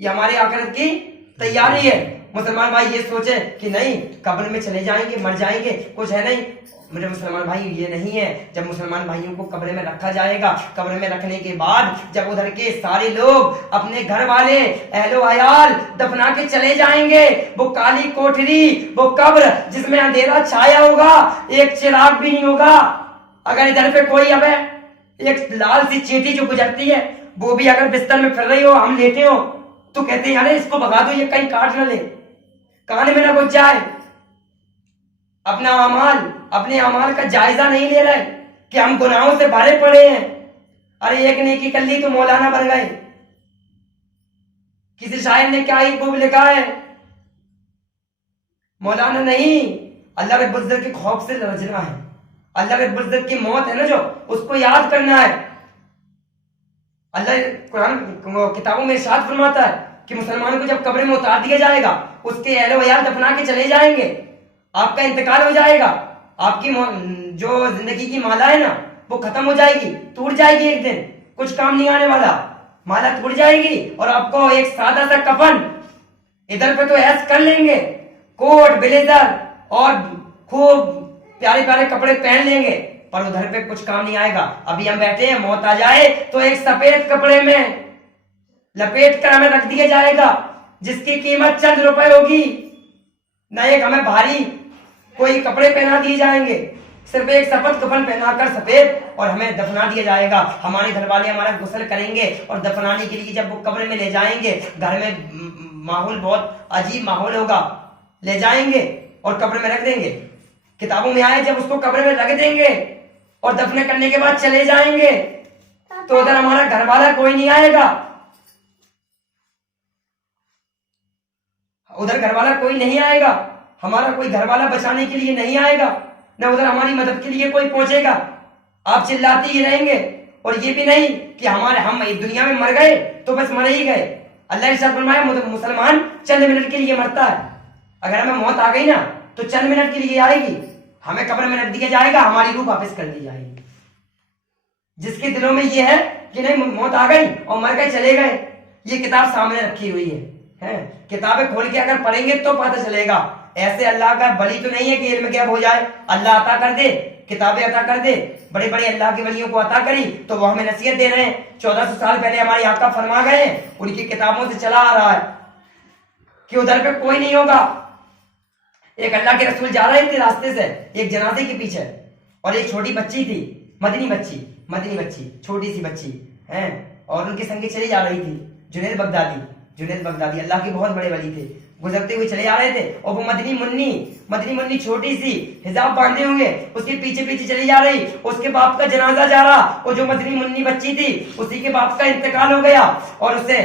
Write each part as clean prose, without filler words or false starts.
یہ ہماری آخرت کی تیاری ہے. مسلمان بھائی یہ سوچے کہ نہیں قبر میں چلے جائیں گے, مر جائیں گے, کچھ ہے نہیں. میرے مسلمان بھائی یہ نہیں ہے. جب مسلمان بھائیوں کو قبر میں رکھا جائے گا, قبر میں رکھنے کے بعد جب ادھر کے سارے لوگ اپنے گھر والے اہل و عیال دفنا کے چلے جائیں گے, وہ کالی کوٹری, وہ قبر جس میں اندھیرا چھایا ہوگا, ایک چراغ بھی نہیں ہوگا. اگر ادھر پہ کوئی اب ایک لال سی چیٹی جو گزرتی ہے وہ بھی اگر بستر میں پھر رہی ہو, ہم لیتے ہو تو کہتے ہیں یار اس کو بھگا دو, یہ کہیں کاٹ نہ لے, کان میں نہ گھس جائے. اپنے اعمال کا جائزہ نہیں لے رہے کہ ہم گناہوں سے بھرے پڑے ہیں. ارے ایک نیکی کر لی تو مولانا بن گئے. کسی شاعر نے کیا ہی خوب لکھا ہے, مولانا نہیں, اللہ رب العزت کے خوف سے لرزنا ہے. اللہ رب العزت کی موت ہے نا جو, اس کو یاد کرنا ہے. اللہ قرآن کتابوں میں ارشاد فرماتا ہے کہ مسلمان کو جب قبر میں اتار دیا جائے گا, اس کے اہل و عیال دفنا کے چلے جائیں گے, آپ کا انتقال ہو جائے گا, آپ کی جو زندگی کی مالا ہے نا وہ ختم ہو جائے گی, ٹوٹ جائے گی. ایک دن کچھ کام نہیں آنے والا, مالا ٹوٹ جائے گی اور آپ کو ایک سادہ سا کفن, ادھر پہ تو ایس کر لیں گے, کوٹ بلیزر اور خوب پیارے پیارے کپڑے پہن لیں گے, پر ادھر پہ کچھ کام نہیں آئے گا. ابھی ہم بیٹھے ہیں, موت آ جائے تو ایک سفید کپڑے میں لپیٹ کر ہمیں رکھ دیا جائے گا جس کی قیمت چند روپے ہوگی. نہ ایک ہمیں بھاری کوئی کپڑے پہنا دیے جائیں گے, صرف ایک سفید کفن پہنا کر سفید, اور ہمیں دفنا دیا جائے گا. ہمارے گھر والے ہمارا غسل کریں گے اور دفنانے کے لیے جب وہ قبر میں لے جائیں گے, گھر میں ماحول بہت عجیب ماحول ہوگا, لے جائیں گے اور قبر میں رکھ دیں گے. کتابوں میں آئے جب اس کو قبر میں رکھ دیں گے اور دفن کرنے کے بعد چلے جائیں گے تو ادھر ہمارا گھر والا کوئی نہیں آئے گا, ادھر گھر والا کوئی نہیں آئے گا, ہمارا کوئی گھر والا بچانے کے لیے نہیں آئے گا, نہ ادھر ہماری مدد کے لیے کوئی پہنچے گا. آپ چلاتے ہی رہیں گے. اور یہ بھی نہیں کہ ہم دنیا میں مر گئے تو بس مر ہی گئے. اللہ ارشاد فرمایا مسلمان چند منٹ کے لیے مرتا ہے. اگر ہمیں موت آ گئی نا تو چند منٹ کے لیے آئے گی, ہمیں قبر میں رکھ دیا جائے گا, ہماری روح واپس کر دی جائے گی. جس کے دلوں میں یہ ہے کہ نہیں موت آ گئی اور مر گئے چلے گئے, یہ کتاب سامنے رکھی ہوئی ہے, کتابیں کھول کے اگر پڑھیں گے تو پتہ چلے گا. ایسے اللہ کا ولی تو نہیں ہے کہ علم غیب ہو جائے, اللہ عطا کر دے, کتابیں عطا کر دے, بڑے بڑے اللہ کے ولیوں کو عطا کری تو وہ ہمیں نصیحت دے رہے ہیں. 1400 سال پہلے ہمارے آقا فرما گئے ہیں, ان کی کتابوں سے چلا آ رہا ہے کہ ادھر پہ کوئی نہیں ہوگا. ایک اللہ کے رسول جا رہے تھے راستے سے ایک جنازے کے پیچھے, اور ایک چھوٹی بچی تھی, مدنی بچی چھوٹی سی بچی ہیں, اور ان کے سنگے چلی جا رہی تھی. جنید بغدادی اللہ کے بہت بڑے ولی تھے, گزرتے ہوئے چلے جا رہے تھے, اور وہ مدنی منی چھوٹی سی حجاب باندھے ہوئے اس کے پیچھے پیچھے چلی جا رہی. اس کے باپ کا جنازہ جا رہا, اور جو مدنی منی بچی تھی اسی کے باپ کا انتقال ہو گیا. اور اسے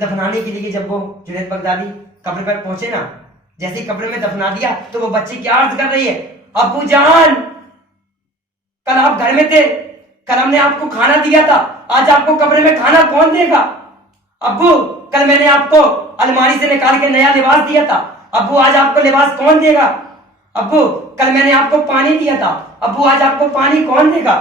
دفنانے کے لیے جب وہ جنید بغدادی قبر پر پہنچے نا, جیسے ہی قبر میں دفنا دیا تو وہ بچی کیا عرض کر رہی ہے, ابو جان کل آپ گھر میں تھے, کل ہم نے آپ کو کھانا دیا تھا, آج آپ کو قبر میں کھانا کون دے گا؟ ابو کل میں نے آپ کو الماری سے نکال کے نیا لباس دیا تھا, ابو آج آپ کو لباس کون دے گا؟ ابو کل میں نے آپ کو پانی دیا تھا, ابو آج آپ کو پانی کون دے گا؟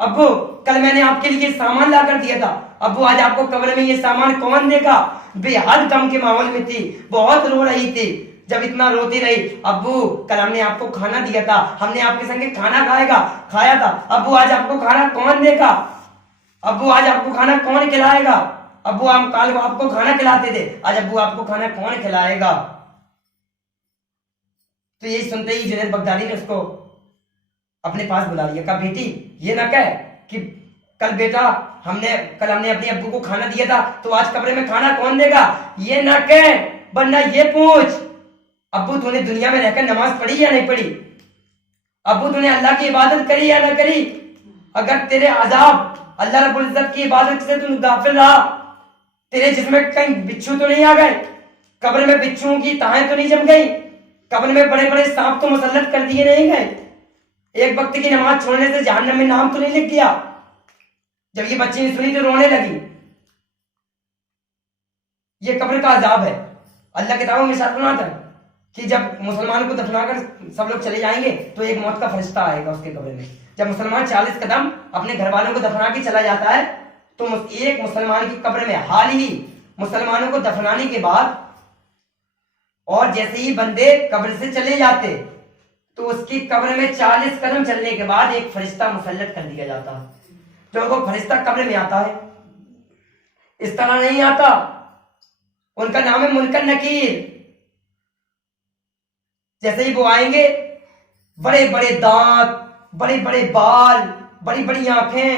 ابو کل میں نے آپ کے لیے سامان لا کر دیا تھا, ابو آج آپ کو قبر میں یہ سامان کون دے گا؟ بے حد غم کے ماحول میں تھی, بہت رو رہی تھی. جب اتنا روتی رہی, ابو کل ہم نے آپ کو کھانا دیا تھا, ہم نے آپ کے سنگ کھانا کھایا تھا, ابو آج آپ کو کھانا کون دے گا؟ ابو آج آپ کو کھانا کون کھلائے گا؟ ابو ہم کل آپ کو کھانا کھلاتے تھے, آج ابو آپ کو کھانا کون کھلائے گا؟ تو یہی سنتے ہی جنید بغدادی نے اس کو اپنے پاس بلا لیا, کہا بیٹی یہ نہ کہہ کہ کل بیٹا ہم نے اپنے ابو کو کھانا دیا تھا تو آج قبر میں کھانا کون دے گا, یہ نہ کہہ, بلکہ یہ پوچھ ابو تو نے دنیا میں رہ کر نماز پڑھی یا نہیں پڑھی؟ ابو تو نے اللہ کی عبادت کری یا نہ کری؟ اگر تیرے عذاب اللہ رب العزت کی عبادت سے تو غافل رہا, تیرے جسم میں کہیں بچھو تو نہیں آ گئے, قبر میں بچھوؤں کی تہیں تو نہیں جم گئی, قبر میں بڑے بڑے سانپ تو مسلط کر دیے نہیں گئے, ایک وقت کی نماز چھوڑنے سے جہنم میں نام تو نہیں لکھ گیا؟ جب یہ بچی نے سنی تو رونے لگی. یہ قبر کا عذاب ہے. اللہ کتابوں میں ارشاد فرماتا ہے کہ جب مسلمان کو دفنا کر سب لوگ چلے جائیں گے تو ایک موت کا فرشتہ آئے گا اس کے قبر میں. جب مسلمان 40 قدم اپنے گھر والوں کو دفنا کے چلا جاتا ہے تو ایک مسلمان کی قبر میں حال ہی مسلمانوں کو دفنانے کے بعد اور جیسے ہی بندے قبر سے چلے جاتے تو اس کی قبر میں 40 قدم چلنے کے بعد ایک فرشتہ مسلط کر دیا جاتا. جو وہ فرشتہ قبر میں آتا ہے اس طرح نہیں آتا. ان کا نام ہے منکر نکیر. جیسے ہی وہ آئیں گے بڑے بڑے دانت, بڑے بڑے بال, بڑی بڑی آنکھیں,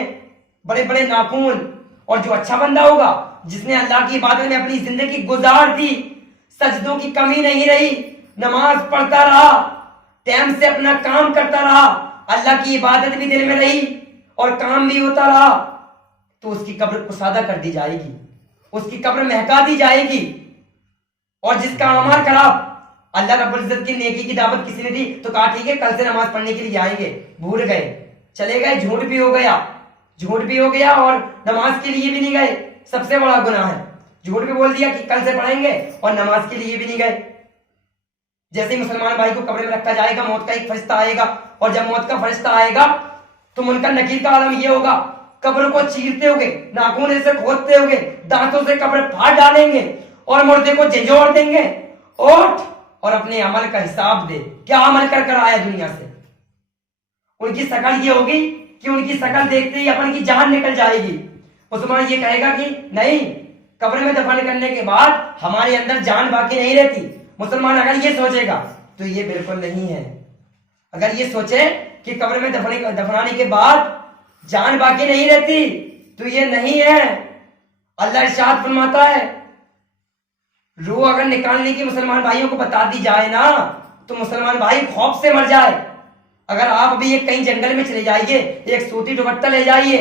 بڑے بڑے ناخن. اور جو اچھا بندہ ہوگا جس نے اللہ کی عبادت میں اپنی زندگی گزار دی, سجدوں کی کمی نہیں رہی, نماز پڑھتا رہا, ٹائم سے اپنا کام کرتا رہا, اللہ کی عبادت بھی دل میں رہی اور کام بھی ہوتا رہا, تو اس کی قبر کشادہ کر دی جائے گی, اس کی قبر مہکا دی جائے گی. اور جس کا اعمال خراب, اللہ رب العزت کی نیکی کی دعوت کسی نے دی تو کہا ٹھیک ہے کل سے نماز پڑھنے کے لیے آئیں گے, بھول گئے, چلے گئے, جھوٹ بھی ہو گیا اور نماز کے لیے بھی نہیں گئے. سب سے بڑا گناہ ہے, جھوٹ بھی بول دیا کہ کل سے پڑھیں گے اور نماز کے لیے بھی نہیں گئے. جیسے ہی مسلمان بھائی کو قبر میں رکھا جائے گا, موت کا ایک فرشتہ آئے گا, اور جب موت کا فرشتہ آئے گا تو منکر نکیر کا عالم یہ ہوگا, قبر کو چیرتے ہوگے, ناخن سے کھودتے ہوگے, دانتوں سے قبر پھاڑ ڈالیں گے اور مردے کو جھنجھوڑ دیں گے, اٹھ اور اپنے عمل کا حساب دے, کیا عمل کر کر آیا دنیا سے. ان کی شکل یہ ہوگی کہ ان کی شکل دیکھتے ہی اپن کی جان نکل جائے گی. مسلمان یہ کہے گا کہ نہیں, قبر میں دفن کرنے کے بعد ہمارے اندر جان باقی نہیں رہتی. مسلمان اگر یہ سوچے گا تو یہ بالکل نہیں ہے. اگر یہ سوچے کہ قبر میں دفنانے کے بعد جان باقی نہیں رہتی تو یہ نہیں ہے. اللہ ارشاد فرماتا ہے, روح اگر نکالنے کی مسلمان بھائیوں کو بتا دی جائے نا تو مسلمان بھائی خوف سے مر جائے. اگر آپ ابھی ایک کہیں جنگل میں چلے جائیے, ایک سوتی دوپٹہ لے جائیے,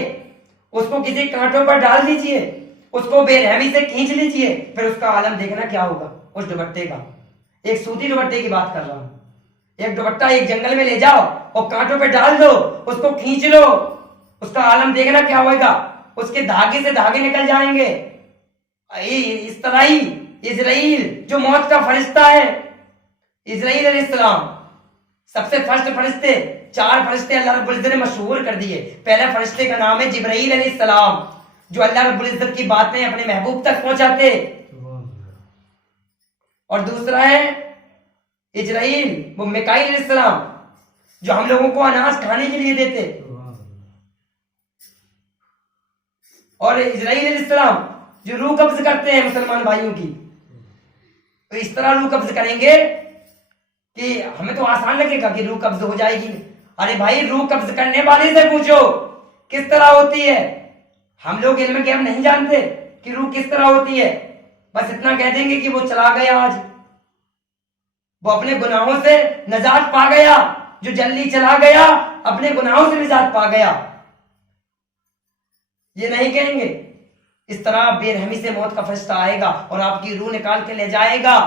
اس کو کسی کانٹوں پر ڈال دیجئے, اس کو بے رحمی سے کھینچ لیجئے, پھر اس کا عالم دیکھنا کیا ہوگا اس دوپٹے کا. ایک سوتی دوپٹے کی بات کر رہا ہوں. ایک دوپٹہ ایک جنگل میں لے جاؤ اور کانٹوں پہ ڈال دو, اس کو کھینچ لو, اس کا عالم دیکھنا کیا ہوگا. اس کے دھاگے سے دھاگے نکل جائیں گے. اس طرح ہی اسرائیل جو موت کا فرشتہ ہے, اسرائیل علیہ السلام سب سے فرسٹ فرشتے, 4 فرشتے اللہ رب العزت نے مشہور کر دیے. پہلا فرشتے کا نام ہے جبرائیل علیہ السلام, جو اللہ رب العزت کی باتیں اپنے محبوب تک پہنچاتے. اور دوسرا ہے اجرائیل, وہ میکائیل علیہ السلام, جو ہم لوگوں کو اناج کھانے کے لیے دیتے. اور اسرائیل علیہ السلام جو روح قبض کرتے ہیں مسلمان بھائیوں کی. تو اس طرح روح قبض کریں گے کہ ہمیں تو آسان لگے گا کہ روح قبض ہو جائے گی. ارے بھائی, روح قبض کرنے والے سے پوچھو کس طرح ہوتی ہے. ہم لوگ علم کے ہم نہیں جانتے کہ روح کس طرح ہوتی ہے. بس اتنا کہہ دیں گے کہ وہ چلا گیا, آج وہ اپنے گناہوں سے نجات پا گیا, جو جلدی چلا گیا اپنے گناہوں سے نجات پا گیا. یہ نہیں کہیں گے. اس طرح بے رحمی سے موت کا فرشتہ آئے گا اور آپ کی روح نکال کے لے جائے گا.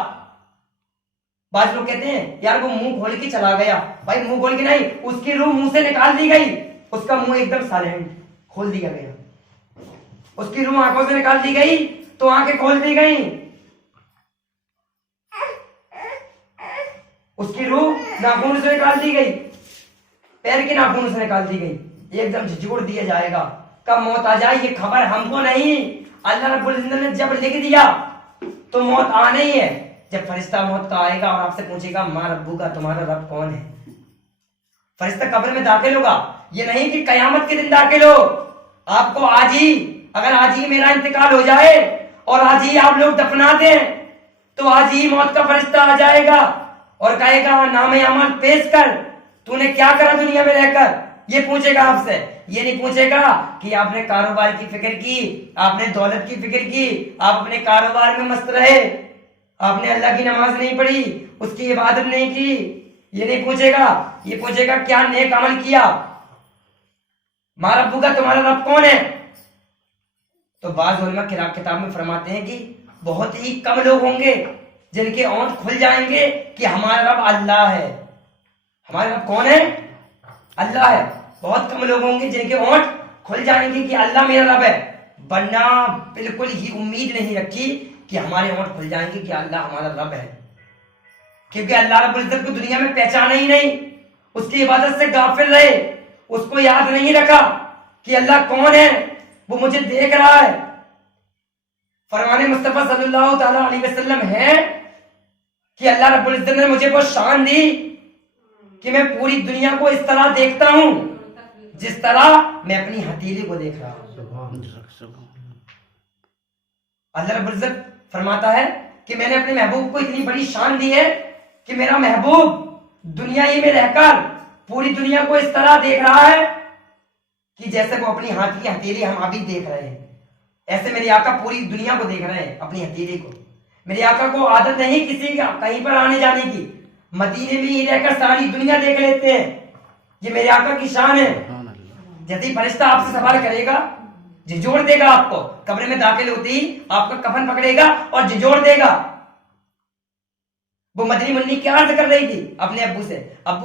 بعض لوگ کہتے ہیں یار وہ منہ کھول کے چلا گیا. بھائی منہ کھول کے نہیں, اس کی روح منہ سے نکال دی گئی, اس کا منہ ایک دم سائلنٹ کھول دیا گیا. اس کی روح آنکھوں سے نکال دی گئی تو آنکھیں کھول دی گئی. اس کی روح ناخن سے نکال دی گئی, پیر کے ناخن سے نکال دی گئی. ایک دم جھجوڑ دیا جائے گا. کب موت آ جائے یہ خبر ہم کو نہیں, اللہ رب العزت نے جب لکھ دیا تو موت آنا ہی ہے. جب فرشتہ موت کا آئے گا اور آپ سے پوچھے گا ماں ربو کا, تمہارا رب کون ہے, فرشتہ قبر میں داخل ہوگا. یہ نہیں کہ قیامت کے دن داخل ہو. آپ کو آج ہی, اگر آج ہی میرا انتقال ہو جائے اور آج ہی آپ لوگ دفنا دیں تو آج ہی موت کا فرشتہ آ جائے گا اور کہے گا نام عمل پیش کر, تو نے کیا کرا دنیا میں رہ کر. یہ پوچھے گا آپ سے. یہ نہیں پوچھے گا کہ آپ نے کاروبار کی فکر کی, آپ نے دولت کی فکر کی, آپ اپنے کاروبار میں مست رہے, آپ نے اللہ کی نماز نہیں پڑھی, اس کی عبادت نہیں کی. یہ نہیں پوچھے گا. یہ پوچھے گا کیا نیک عمل کیا. ماں ربو کا, تمہارا رب کون ہے. تو بعض علماء کتاب میں فرماتے ہیں کہ بہت ہی کم لوگ ہوں گے جن کے اونٹ کھل جائیں گے کہ ہمارا رب اللہ ہے. ہمارا رب کون ہے, اللہ ہے. بہت کم لوگ ہوں گے جن کے اونٹ کھل جائیں گے کہ اللہ میرا رب ہے. ورنہ بالکل ہی امید نہیں رکھی کہ ہمارے اونٹ کھل جائیں گے کہ اللہ ہمارا رب ہے. کیونکہ اللہ رب العزت کو دنیا میں پہچانا ہی نہیں, اس کی عبادت سے غافل رہے, اس کو یاد نہیں رکھا کہ اللہ کون ہے, وہ مجھے دیکھ رہا ہے. فرمان مصطفیٰ صلی اللہ تعالی علیہ وسلم ہے کہ اللہ رب العزت نے مجھے وہ شان دی کہ میں پوری دنیا کو اس طرح دیکھتا ہوں جس طرح میں اپنی ہتھیلی کو دیکھ رہا ہوں. اللہ رب العزت فرماتا ہے کہ میں نے اپنے محبوب کو اتنی بڑی شان دی ہے کہ میرا محبوب دنیا ہی میں رہ کر پوری دنیا کو اس طرح دیکھ رہا ہے کہ جیسے وہ اپنی ہاتھ کی ہتھیلی ہم ابھی دیکھ رہے ہیں. ایسے میرے آقا پوری دنیا کو دیکھ رہے ہیں اپنی ہتھیلی کو. میرے آقا کو عادت نہیں کسی کا کہیں پر آنے جانے کی, مدینے میں ہی رہ کر ساری دنیا دیکھ لیتے ہیں. یہ میرے آقا کی شان ہے. جیسے فرشتہ آپ سے سوال کرے گا جھنجھوڑ دے گا, آپ کو قبر میں داخل ہوتی ہی آپ کا کفن پکڑے گا اور جھنجھوڑ دے گا. وہ مدنی منی کیا عرض کر رہی تھی اپنے ابو سے, ابو